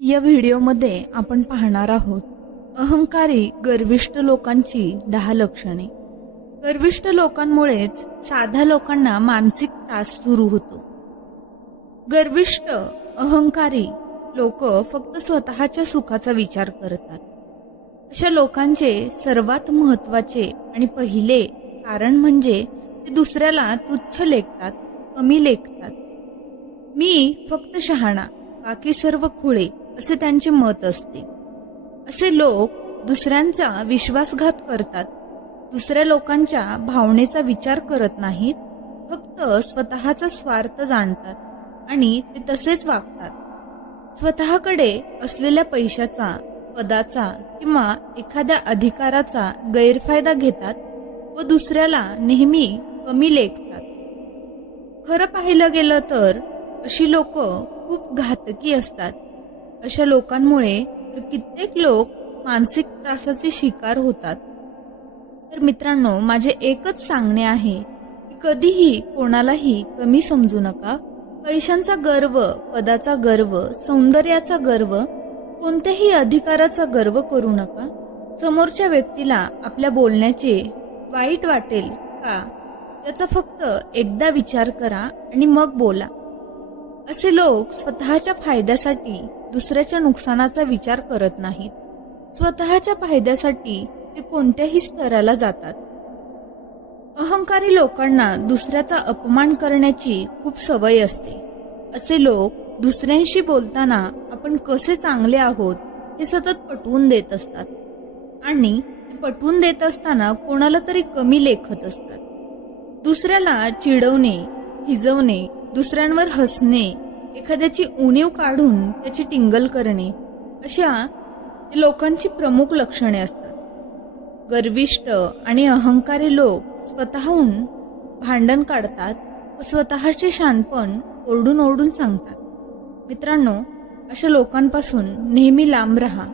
या व्हिडिओमध्ये आपण पाहणार आहोत अहंकारी गर्विष्ठ लोकांची दहा लक्षणे. गर्विष्ठ लोकांमुळेच साध्या लोकांना मानसिक त्रास सुरू होतो. गर्विष्ठ अहंकारी लोक फक्त स्वतःच्या सुखाचा विचार करतात. अशा लोकांचे सर्वात महत्त्वाचे आणि पहिले कारण म्हणजे ते दुसऱ्याला तुच्छ लेखतात कमी लेखतात. मी फक्त शहाणा बाकी सर्व खुळे असे त्यांचे मत असते. असे लोक दुसऱ्यांचा विश्वासघात करतात. दुसऱ्या लोकांच्या भावनेचा विचार करत नाहीत. फक्त स्वतःचा स्वार्थ जाणतात आणि ते तसेच वागतात. स्वतःकडे असलेल्या पैशाचा पदाचा किंवा एखाद्या अधिकाराचा गैरफायदा घेतात व दुसऱ्याला नेहमी कमी लेखतात. खरं पाहिलं गेलं तर अशी लोक खूप घातकी असतात. अशा लोकांमुळे तर कित्येक लोक मानसिक त्रासाचे शिकार होतात. तर मित्रांनो माझे एकच सांगणे आहे की कधीही कोणालाही कमी समजू नका. पैशांचा गर्व पदाचा गर्व सौंदर्याचा गर्व कोणत्याही अधिकाराचा गर्व करू नका. समोरच्या व्यक्तीला आपल्या बोलण्याचे वाईट वाटेल का? त्याचा फक्त एकदा विचार करा आणि मग बोला. असे लोक स्वतःच्या फायद्यासाठी दुसऱ्याच्या नुकसानाचा विचार करत नाहीत. स्वतःच्या फायद्यासाठी ते कोणत्याही स्तराला जातात. अहंकारी लोकांना दुसऱ्याचा अपमान करण्याची खूप सवय असते. असे लोक दुसऱ्यांशी बोलताना आपण कसे चांगले आहोत हे सतत पटवून देत असतात. आणि पटवून देत असताना कोणाला तरी कमी लेखत असतात. दुसऱ्याला चिडवणे हिजवणे दुसऱ्यांवर हसणे एखाद्याची उणीव काढून त्याची टिंगल करणे अशा लोकांची प्रमुख लक्षणे असतात. गर्विष्ट आणि अहंकारी लोक स्वतःहून भांडण काढतात व स्वतःचे शानपण ओरडून ओरडून सांगतात. मित्रांनो अशा लोकांपासून नेहमी लांब राहा.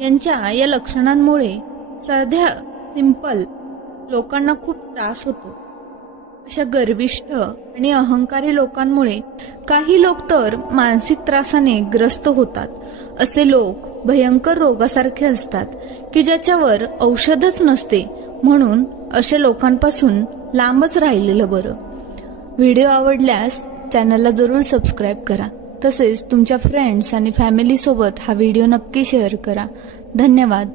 यांच्या या लक्षणांमुळे साध्या सिंपल लोकांना खूप त्रास होतो. अशा गर्विष्ठ आणि अहंकारी लोकांमुळे काही लोक तर मानसिक त्रासाने ग्रस्त होतात. असे लोक भयंकर रोगासारखे असतात की ज्याच्यावर औषधच नसते म्हणून अशा लोकांपासून लांबच राहिलेलं बरं. व्हिडिओ आवडल्यास चॅनलला जरूर सबस्क्राईब करा. तसेच तुमच्या फ्रेंड्स आणि फॅमिलीसोबत हा व्हिडिओ नक्की शेअर करा. धन्यवाद.